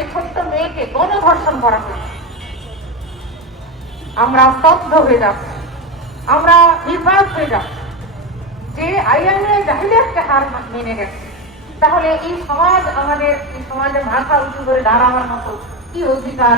একটি ছোট্ট মেয়েকে গণধর্ষণ করা হয়েছে। আমরা স্তব্ধ হয়ে যাচ্ছি, আমরা নির্বাক হয়ে যাচ্ছি যে আইয়ানে জাহিলিয়াতকে হার মেনে গেছে। তাহলে এই সমাজ, আমাদের এই সমাজে মাথা উঁচু করে দাঁড়াবার মতো কি অধিকার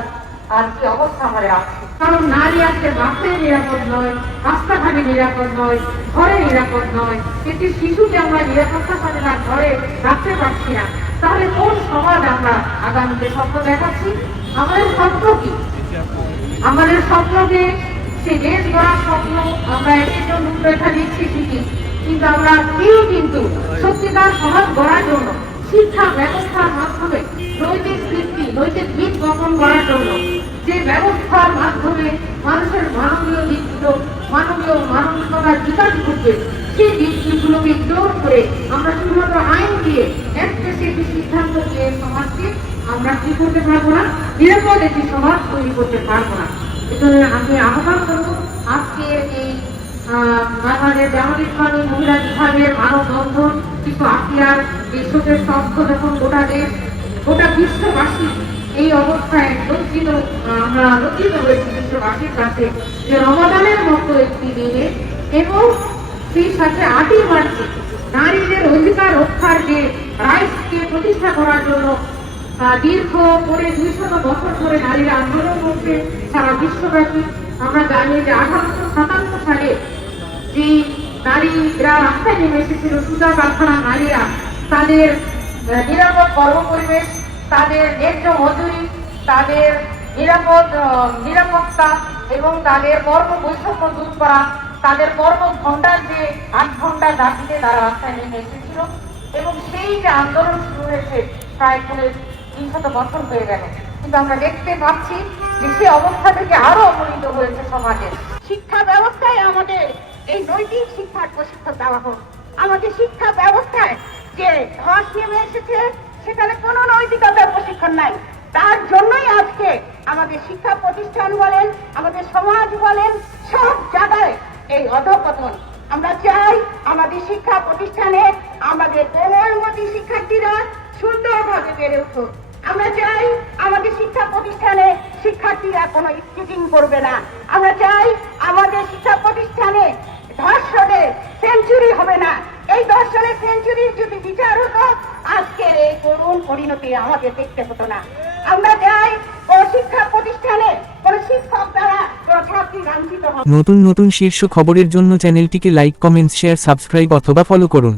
আর কি অবস্থা আমাদের আছে? কারণ নারী আজকে বাসে নিরাপদ নয়, রাস্তাঘাটে নিরাপদ নয়, ঘরে নিরাপদ নয়। একটি শিশুকে আমরা নিরাপত্তা পাবে না, ঘরে রাখতে পারছি না। তাহলে কোন সমাজ আমরা আগামীতে স্বপ্ন দেখাচ্ছি? আমাদের স্বপ্ন কি? আমাদের স্বপ্নকে সে দেশ গড়ার স্বপ্ন আমরা একের জন্য রূপরেখা দিচ্ছি ঠিকই, কিন্তু আমরা কেউ কিন্তু সত্যিকার সমাজ গড়ার জন্য শিক্ষা ব্যবস্থার মাধ্যমে নৈতিক ভিত্তি, নৈতিক ভিত গঠন করার জন্য যে ব্যবস্থার মাধ্যমে মানুষের মানবীয় দিকগুলো, মানবিকতার বিকাশ ঘটবে, সেই দিকগুলোকে ইগনোর করে আমরা শুধুমাত্র আইন দিয়ে একটি সিদ্ধান্ত দিয়ে সমাজকে আমরা কি করতে পারবো না, নিরাপদ একটি সমাজ তৈরি করতে পারবো না। এজন্য আমি আহ্বান করব, আজকে এই বাংলাদেশ জামাত ইসলামী মহিলা বিভাগের মানববন্ধন কিন্তু আকিয়ার এই শোকের তথ্য যখন গোটা দেশ, গোটা বিশ্ববাসী এই অবস্থায় লজ্জিত, আমরা লজ্জিত হয়েছি বিশ্ববাসীর কাছে যে রমাদানের মতো একটি দিনে এবং সেই সাথে 8ই মার্চে নারীদের অধিকার রক্ষার যে রাইটসকে প্রতিষ্ঠা করার জন্য দীর্ঘ করে 200 বছর ধরে নারীরা আন্দোলন করছে সারা বিশ্বব্যাপী। আমরা জানি যে 1857 সালে যে নারীরা রাস্তায় নেমে এসেছিল, সুতা কারখানা নারীরা তাদের নিরাপদ কর্মপরিবেশ, তাদের ন্যায্য মজুরি, তাদের নিরাপত্তা এবং তাদের কর্ম বৈষম্য দূর করা, তাদের কর্মঘণ্টার যে 8 ঘন্টার দাবিতে তারা রাস্তায় নেমে এসেছিল। এবং সেই যে আন্দোলন শুরু হয়েছে প্রায় 300 বছর হয়ে গেল, কিন্তু আমরা দেখতে পাচ্ছি যে সে অবস্থা থেকে আরো অবনীত হয়েছে সমাজে। শিক্ষা ব্যবস্থায় আমাদের এই নৈতিক শিক্ষার প্রশিক্ষণ দেওয়া হোক। আমাদের শিক্ষা ব্যবস্থায় যে ধস নেমে এসেছে সেখানে কোনো নৈতিকতার প্রশিক্ষণ নাই। তার জন্যই আজকে আমাদের শিক্ষা প্রতিষ্ঠান বলেন, আমাদের সমাজ বলেন, সব জায়গায় এই অধঃপতন। আমরা চাই আমাদের শিক্ষা প্রতিষ্ঠানে আমাদের কোমলমতি শিক্ষার্থীরা সুন্দরভাবে বেড়ে উঠুক। আমরা চাই আমাদের শিক্ষা প্রতিষ্ঠানে শিক্ষার্থীরা কোনো চিটিং করবে না। আমরা চাই আমাদের শিক্ষা প্রতিষ্ঠানে ধর্ষণে সেঞ্চুরি হবে না। এই ধর্ষণের সেঞ্চুরির যদি বিচার হতো আজকের এই করুণ পরিণতি আমাদের দেখতে হতো না। আমরা চাই কোন শিক্ষা প্রতিষ্ঠানে কোন শিক্ষক দ্বারা কোন ছাত্রী লাঞ্ছিত হবে। নতুন নতুন শীর্ষ খবরের জন্য চ্যানেলটিকে লাইক, কমেন্ট, শেয়ার, সাবস্ক্রাইব অথবা ফলো করুন।